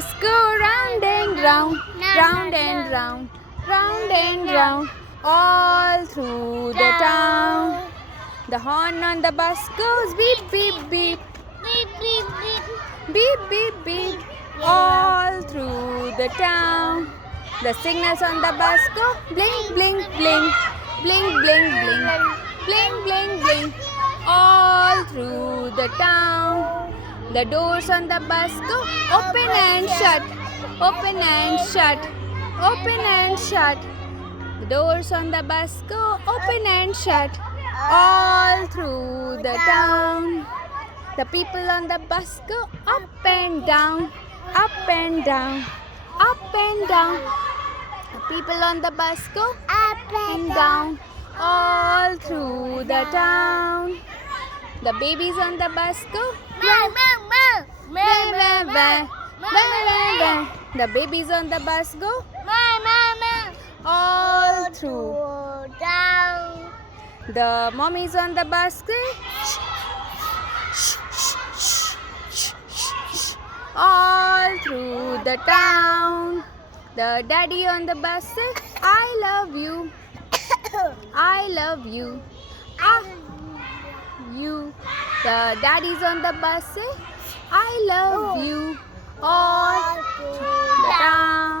Let's go round and round, round and round, round and round, all through the town. The horn on the bus goes beep, beep, beep, Beep, beep, beep. beep, beep, beep, all through the town. The signals on the bus go blink, blink, blink, blink, blink, blink, blink, blink, blink, all through the town. The doors on the bus go open and shut, open and shut, open and shut. The doors on the bus go open and shut, all through the town. The people on the bus go up and down, up and down, up and down. The people on the bus go Up and down, all through the town. The babies on the bus go Meow, meow, meow. wah, wah, wah, wah, wah, wah. The babies on the bus go Meow, meow, meow. all through. Down. The mommies on the bus go all through the town. The daddy on the bus say, I love you, I love you, ah, you. The daddies on the bus say, I love you, all through the town.